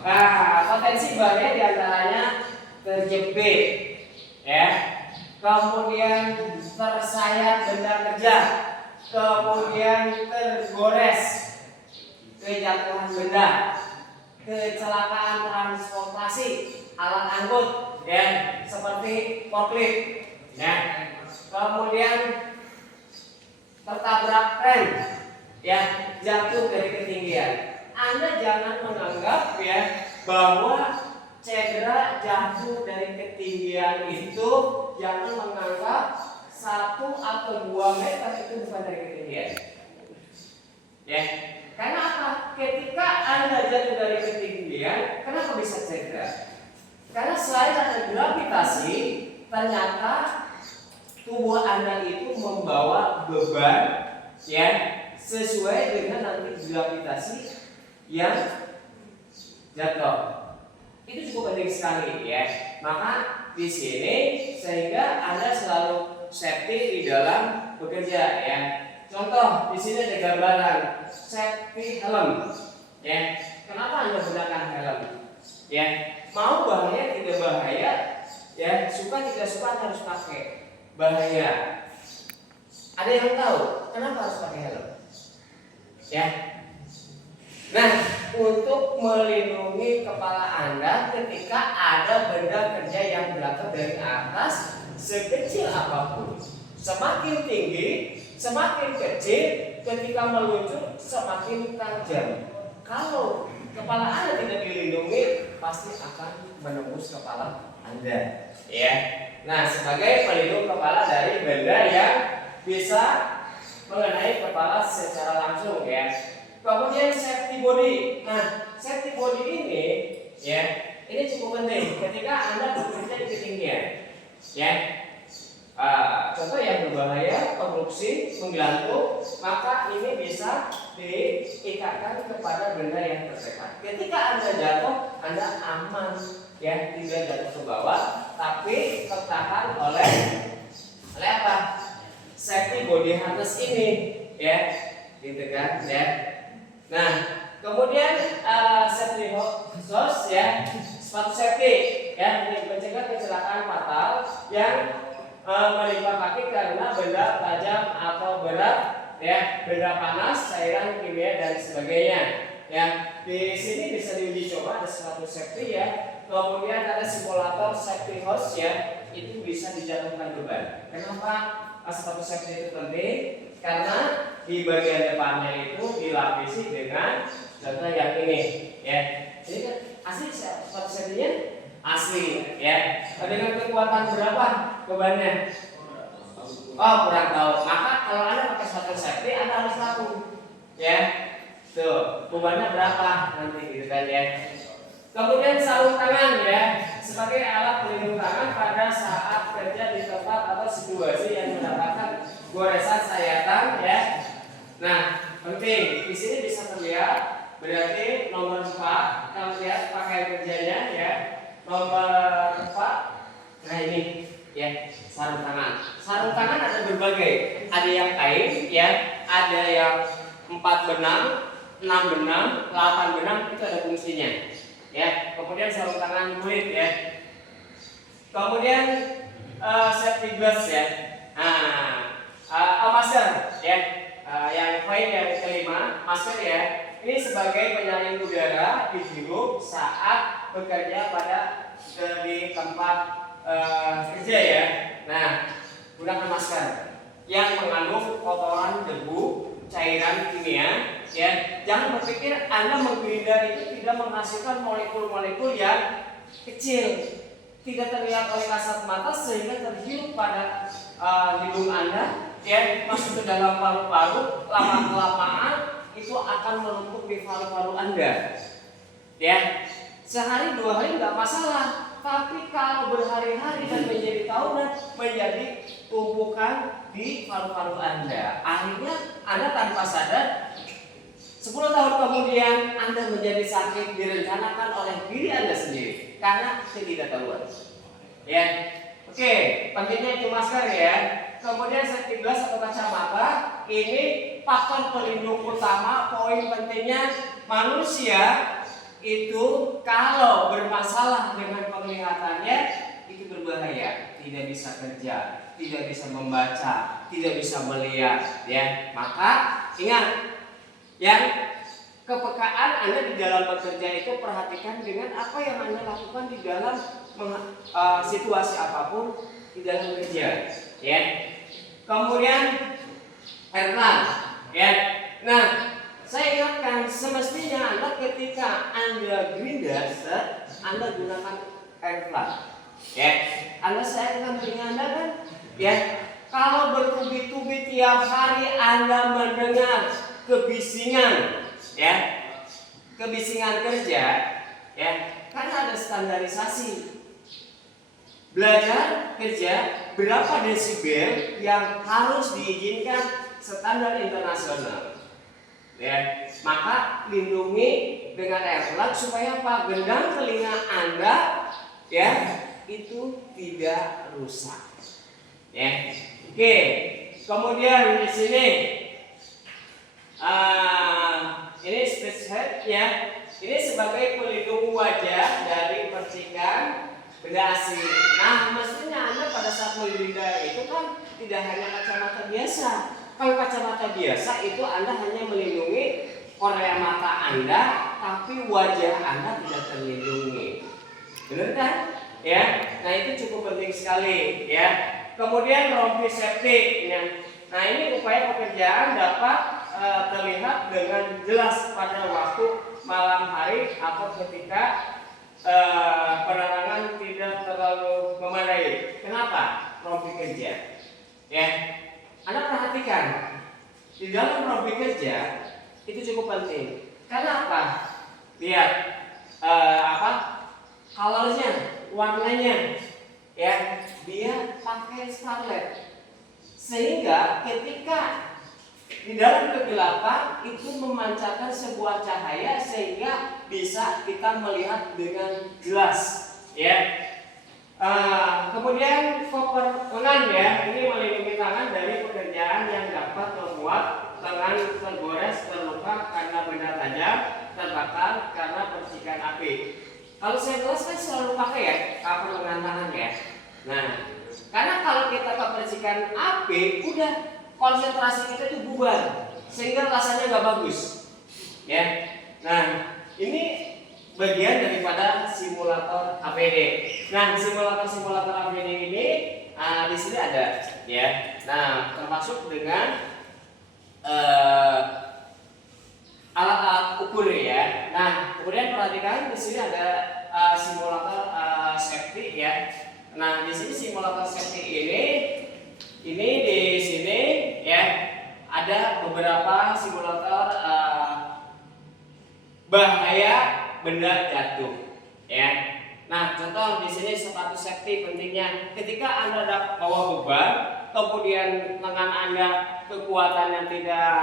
Nah, potensi bahaya diantaranya terjepit, ya, kemudian tersayat benda kejam, kemudian tergores, kejatuhan benda, kecelakaan transportasi, alat angkut, ya, seperti forklift, ya, kemudian tertabrak rem, ya, jatuh dari ketinggian. Anda jangan menganggap ya bahwa cedera jatuh dari ketinggian itu, jangan menganggap 1 atau 2 meter itu bukan dari ketinggian. Ya, karena apa? Ketika Anda jatuh dari ketinggian, kenapa bisa cedera? Karena selain ada gravitasi, ternyata tubuh Anda itu membawa beban, ya, sesuai dengan nanti gravitasi yang jatuh. Itu cukup penting sekali, ya. Maka di sini sehingga Anda selalu safety di dalam bekerja, ya. Contoh di sini ada gambaran safety helm, ya. Kenapa Anda gunakan helm? Ya, mau bahaya tidak bahaya, ya, suka tidak suka harus pakai. Bahaya. Ada yang tahu kenapa harus pakai helm? Ya. Nah, untuk melindungi kepala Anda ketika ada benda kerja yang jatuh dari atas sekecil apapun. Semakin tinggi, semakin kecil, ketika meluncur semakin tajam. Kalau kepala Anda tidak dilindungi, pasti akan menembus kepala Anda. Ya. Nah, sebagai pelindung kepala dari benda yang bisa mengenai kepala secara langsung, ya. Kemudian safety body. Nah, safety body ini, ya, ini cukup penting ketika Anda bekerja di ketinggian, ya. Contoh yang berbahaya, konstruksi, menggelantung, maka ini bisa diikatkan kepada benda yang terdekat. Ketika Anda jatuh, Anda aman, ya, tidak jatuh ke bawah, tapi tertahan oleh apa? Safety body harness ini, ya, gitu kan, ya. Nah, kemudian safety hose, ya, sepatu safety, ya, mencegah kecelakaan fatal yang menimpa kaki karena benda tajam atau berat, ya, benda panas, cairan kimia dan sebagainya. Ya, di sini bisa diuji coba ada sepatu safety, ya. Kemudian ada simulator safety hose, ya, itu bisa dijatuhkan beban. Kenapa sepatu safety itu penting? Karena di bagian depannya itu dilapisi dengan contoh yang ini, ya. Ini kan asli sepatu safety-nya asli, ya. Dengan kekuatan berapa bebannya? Oh, kurang tahu. Maka kalau Anda pakai sepatu safety, Anda harus tahu, ya. Tuh, bebannya berapa nanti, gitu kan, ya. Kemudian sarung tangan, ya, sebagai alat pelindung tangan pada saat kerja di tempat atau situasi yang mendapatkan goresan sayatan, ya. Nah, penting di sini bisa terlihat berarti nomor 4. Kalau lihat pakaian kerjanya, ya, nomor 4. Nah, ini, ya, sarung tangan. Sarung tangan ada berbagai. Ada yang kain, ya, ada yang 4 benang, 6 benang, 8 benang, itu ada fungsinya. Ya, kemudian sarung tangan kulit, ya. Kemudian safety gloves, ya. Nah, masker, ya. Yang poin yang kelima, masker, ya. Ini sebagai penyaring udara dihirup saat bekerja di tempat kerja, ya. Nah, gunakan masker yang mengandung kotoran, debu, cairan kimia, ya. Jangan berpikir Anda menghindar itu tidak menghasilkan molekul-molekul yang kecil, tidak terlihat oleh kasat mata sehingga terhirup pada hidung Anda, ya, masuk ke dalam paru-paru, lama-kelamaan itu akan menumpuk di paru-paru Anda, ya. Sehari 2 hari nggak masalah, tapi kalau berhari-hari dan menjadi tahunan, menjadi tumpukan di paru-paru Anda. Akhirnya Anda tanpa sadar 10 tahun kemudian Anda menjadi sakit direncanakan oleh diri Anda sendiri karena ketidaktahuan. Ya, oke, pentingnya itu masker, ya. Kemudian safety glass atau kacamata, ini faktor pelindung utama. Poin pentingnya manusia itu kalau bermasalah dengan penglihatannya itu berbahaya, tidak bisa kerja, tidak bisa membaca, tidak bisa melihat, ya. Maka ingat, yang kepekaan Anda di dalam bekerja itu perhatikan dengan apa yang Anda lakukan di dalam situasi apapun di dalam kerja, ya. Kemudian Erlang, ya. Nah, saya ingatkan semestinya Anda ketika Anda gerinda, Anda gunakan Erlang, ya. Saya akan beri Anda kan, ya. Kalau bertubi-tubi tiap hari Anda mendengar kebisingan, ya, kebisingan kerja, ya, kan ada standarisasi. Belajar kerja berapa desibel yang harus diizinkan standar internasional, ya. Maka lindungi dengan Erlang supaya apa? Gendang telinga Anda, ya, itu tidak rusak, ya. Oke. Kemudian di sini ini space head, ya. Ini sebagai pelindung wajah dari percikan benda asing. Nah, mestinya Anda pada saat melinda itu kan tidak hanya kacamata biasa. Kalau kacamata biasa itu Anda hanya melindungi korea mata Anda, tapi wajah Anda tidak terlindungi. Benar kan? Ya. Nah, itu cukup penting sekali, ya. Kemudian rompi safety, ya. Nah, ini upaya pekerjaan dapat terlihat dengan jelas pada waktu malam hari atau ketika penerangan tidak terlalu memadai. Kenapa? Rompi kerja, ya. Anda perhatikan di dalam rompi kerja itu cukup penting. Karena apa? Lihat colornya, warnanya, ya. Dia pakai scarlet, sehingga ketika di dalam kegelapan itu memancarkan sebuah cahaya sehingga bisa kita melihat dengan jelas, ya. Kemudian koper lengan, ya, ini melindungi tangan dari pekerjaan yang dapat membuat tangan tergores, terluka karena benda tajam, terbakar karena percikan api. Kalau saya jelaskan selalu pakai, ya, koper lengan tangan, ya. Nah, karena kalau kita kepercikan api, udah konsentrasi kita itu bubar, sehingga rasanya nggak bagus, ya. Nah, ini bagian daripada simulator APD. Nah, simulator APD ini di sini ada, ya. Nah, termasuk dengan alat-alat ukur, ya. Nah, kemudian perhatikan di sini ada simulator safety, ya. Nah, di sini simulator safety ini di sini, ya, ada beberapa simulator bahaya benda jatuh, ya. Nah, contoh di sini sepatu safety pentingnya. Ketika Anda bawa beban, kemudian lengan Anda kekuatannya tidak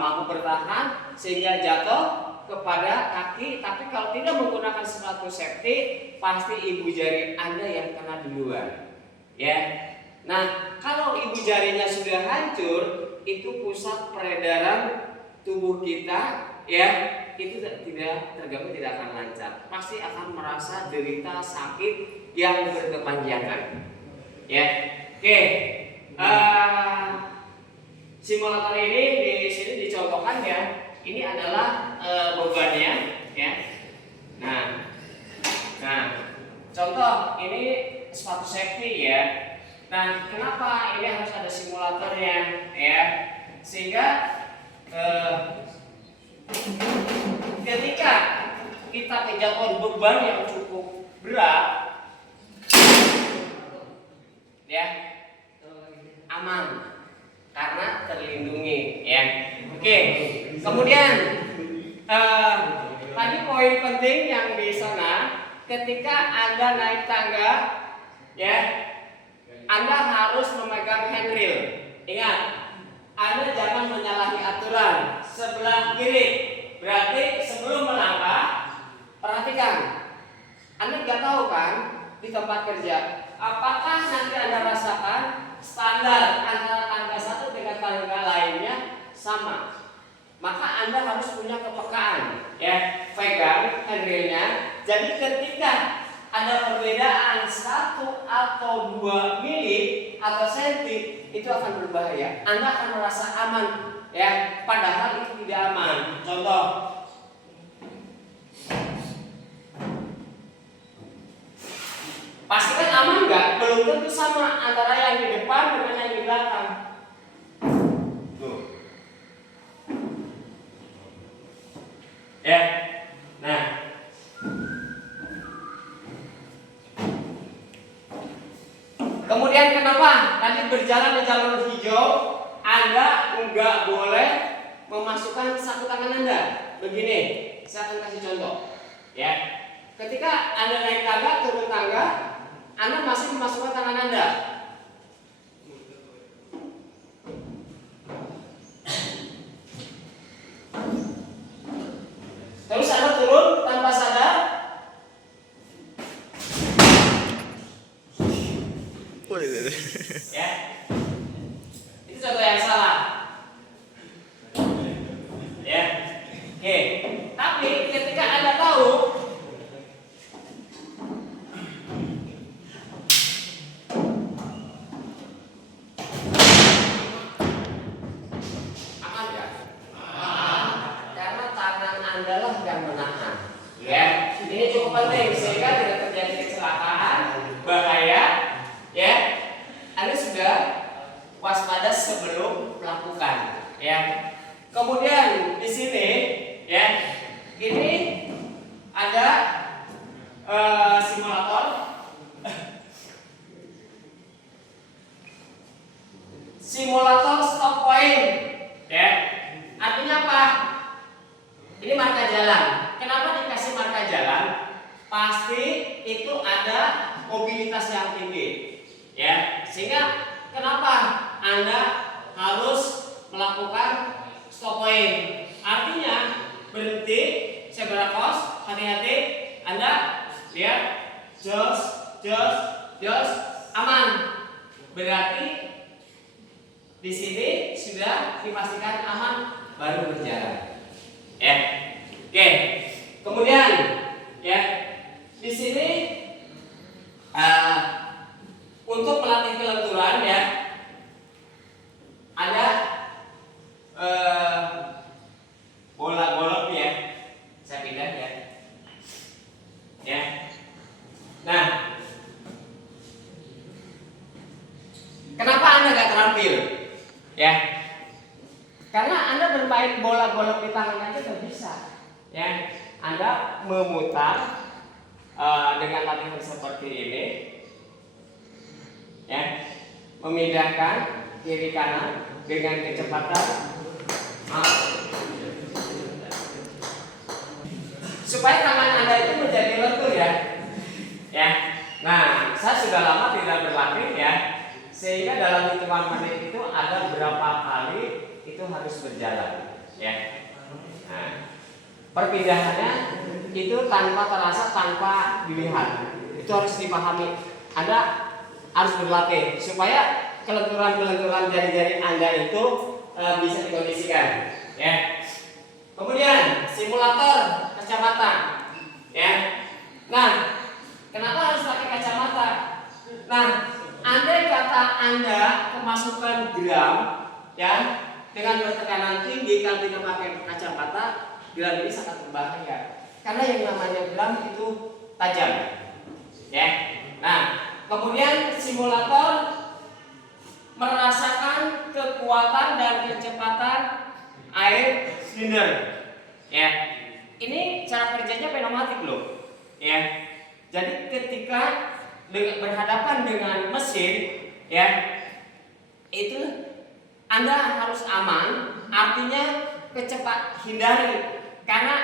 mampu bertahan sehingga jatuh kepada kaki, tapi kalau tidak menggunakan sepatu safety, pasti ibu jari Anda yang kena duluan, ya. Nah, kalau ibu jarinya sudah hancur, itu pusat peredaran tubuh kita, ya, itu tidak terganggu, tidak akan lancar. Pasti akan merasa derita sakit yang berkepanjangan, ya. Oke. Simulator ini di sini dicontohkan, ya. Ini adalah bebannya, ya. Nah, contoh ini sepatu safety, ya. Nah, kenapa ini harus ada simulatornya, ya? Sehingga ketika kita kejatuhan beban yang cukup berat, ya, aman karena terlindungi, ya. Oke. Kemudian tadi poin penting yang di sana, ketika Anda naik tangga, ya, Anda harus memegang handrail. Ingat, Anda jangan menyalahi aturan sebelah kiri. Berarti sebelum melangkah, perhatikan. Anda nggak tahu kan di tempat kerja, apakah nanti Anda rasakan standar antara tangga satu dengan tangga lainnya sama. Maka Anda harus punya kepekaan, ya. Pegang handrailnya, Jadi ketika ada perbedaan 1 atau 2 mili atau senti, itu akan berbahaya. Anda akan merasa aman, ya, padahal itu tidak aman. Contoh, pastikan aman nggak? Belum tentu sama antara yang di depan dengan yang di belakang. Tuh. Ya. Nah. Kemudian kenapa nanti berjalan di jalur hijau Anda nggak boleh memasukkan saku tangan Anda? Begini, saya akan kasih contoh. Ya. Ketika Anda naik tangga, turun tangga, Anda masih memasukkan tangan Anda. Terus Anda turun tanpa sadar. Ya. Itu contoh yang salah. Ya. Oke. Tapi ketika Anda tahu penting sehingga tidak terjadi kecelakaan, bahaya, ya. Anda sudah waspada sebelum melakukan, ya. Kemudian di sini, ya, ini ada simulator. Simulator stop point, ya. Artinya apa? Ini marka jalan. Kenapa dikasih marka jalan? Pasti itu ada mobilitas yang tinggi, ya. Sehingga kenapa Anda harus melakukan stop point? Artinya berhenti, zebra cross, hati-hati. Anda lihat, jos, aman. Berarti di sini sudah dipastikan aman, baru berjalan. Ya, oke. Kemudian, ya, di sini untuk melatih kelenturan, ya, ada bola golf, ya. Saya pindah, ya. Ya. Nah, kenapa Anda nggak terampil? Ya. Karena Anda bermain bola golf di tangan aja nggak bisa, ya. Anda memutar dengan latihan seperti ini, ya, memindahkan kiri kanan dengan kecepatan supaya tangan Anda itu menjadi lentur, ya. Ya. Nah, saya sudah lama tidak berlatih, ya, sehingga dalam hitungan menit itu ada berapa kali itu harus berjalan, ya. Nah, perpindahannya itu tanpa terasa, tanpa dilihat. Itu harus dipahami. Anda harus berlatih supaya kelenturan-kelenturan jari-jari Anda itu bisa dikondisikan, ya. Kemudian simulator kacamata, ya. Nah, kenapa harus pakai kacamata? Nah, andai kata Anda kemasukan gram, ya, dengan bertekanan tinggi kalau tidak pakai kacamata, gram ini sangat berbahaya. Karena yang namanya gram itu tajam, ya. Nah, kemudian simulator merasakan kekuatan dan kecepatan air silinder, ya. Ini cara kerjanya pneumatik loh, ya. Jadi ketika berhadapan dengan mesin, ya, itu Anda harus aman. Artinya hindari, karena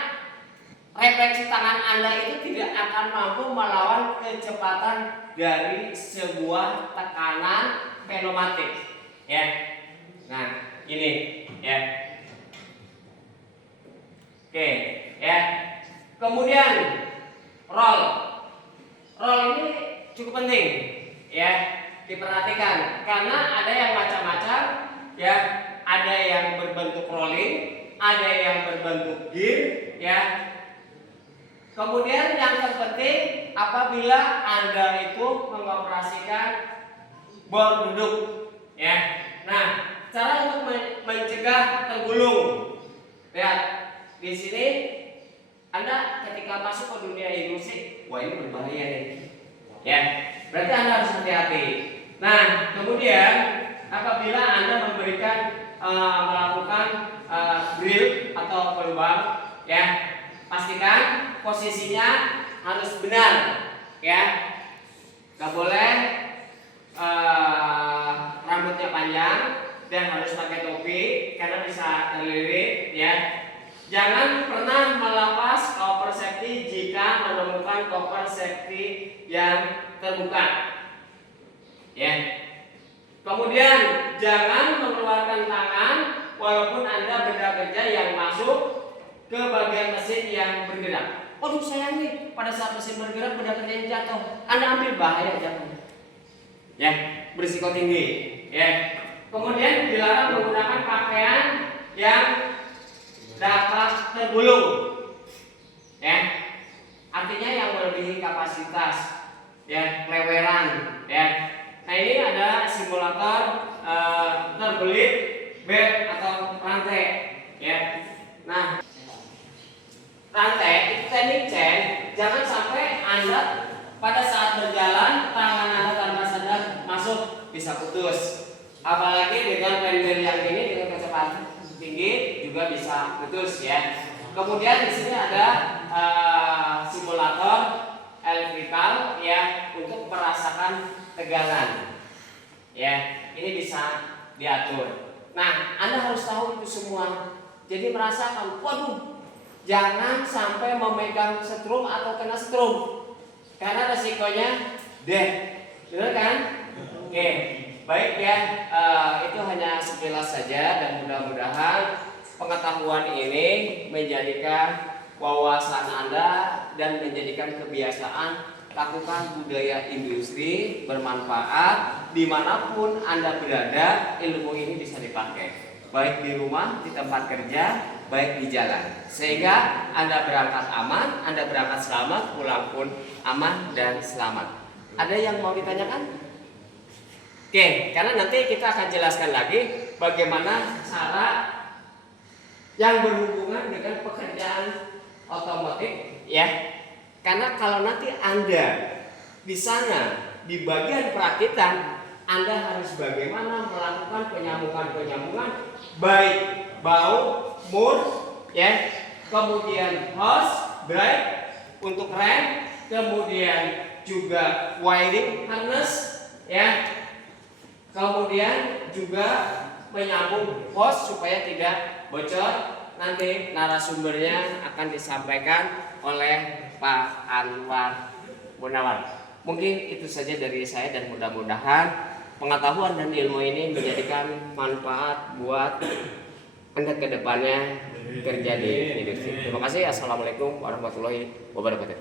refleksi tangan Anda itu tidak akan mampu melawan kecepatan dari sebuah tekanan pneumatik, ya. Nah, ini, ya. Oke, ya. Kemudian roll ini cukup penting, ya, diperhatikan karena ada yang macam-macam, ya. Ada yang berbentuk rolling, ada yang berbentuk gear, ya. Kemudian yang terpenting apabila Anda itu mengoperasikan bor duduk, ya. Nah, cara untuk mencegah tergulung. Lihat di sini, Anda ketika masuk ke dunia industri, wah ini berbahaya nih, ya. Berarti Anda harus hati-hati. Nah, kemudian apabila Anda melakukan drill atau pelubang, ya, pastikan posisinya harus benar, ya. Gak boleh rambutnya panjang dan harus pakai topi karena bisa terlilit, ya. Jangan pernah melepas koper safety jika menemukan koper safety yang terbuka, ya. Kemudian jangan mengeluarkan tangan walaupun Anda benda kerja yang masuk ke bagian mesin yang bergerak. Aduh sayang nih, pada saat mesin bergerak benda kerja yang jatuh, Anda ambil bahaya jatuhnya, ya, berisiko tinggi, ya. Kemudian dilarang menggunakan pakaian yang dapat tergulung, ya. Artinya yang melebihi kapasitas, ya, leweran, ya. Nah ini ada simulator terbelit bed atau rantai, ya. Nah, rantai itu teknik chain. Jangan sampai Anda pada saat berjalan tangan Anda tanpa sadar masuk bisa putus. Apalagi dengan pendel yang ini dengan kecepatan tinggi juga bisa putus, ya. Kemudian di sini ada simulator elektrikal, ya, untuk merasakan tegangan, ya. Ini bisa diatur. Nah, Anda harus tahu itu semua. Jadi merasakan, waduh, jangan sampai memegang setrum atau kena setrum karena resikonya death, benar kan? Oke, baik ya. Itu hanya sekilas saja dan mudah-mudahan pengetahuan ini menjadikan wawasan Anda dan menjadikan kebiasaan lakukan budaya industri bermanfaat dimanapun Anda berada. Ilmu ini bisa dipakai baik di rumah, di tempat kerja, baik di jalan, sehingga Anda berangkat aman, Anda berangkat selamat, pulang pun aman dan selamat. Ada yang mau ditanyakan? Oke, karena nanti kita akan jelaskan lagi bagaimana cara yang berhubungan dengan pekerjaan otomotif, ya. Karena kalau nanti Anda di sana di bagian perakitan, Anda harus bagaimana melakukan penyambungan baik baut, mur, ya, kemudian hose, brake untuk rem, kemudian juga wiring harness, ya, kemudian juga menyambung hose supaya tidak bocor. Nanti narasumbernya akan disampaikan oleh Pak Anwar Gunawan. Mungkin itu saja dari saya dan mudah-mudahan pengetahuan dan ilmu ini menjadikan manfaat buat Anda ke depannya kerja di industri. Terima kasih. Assalamualaikum warahmatullahi wabarakatuh.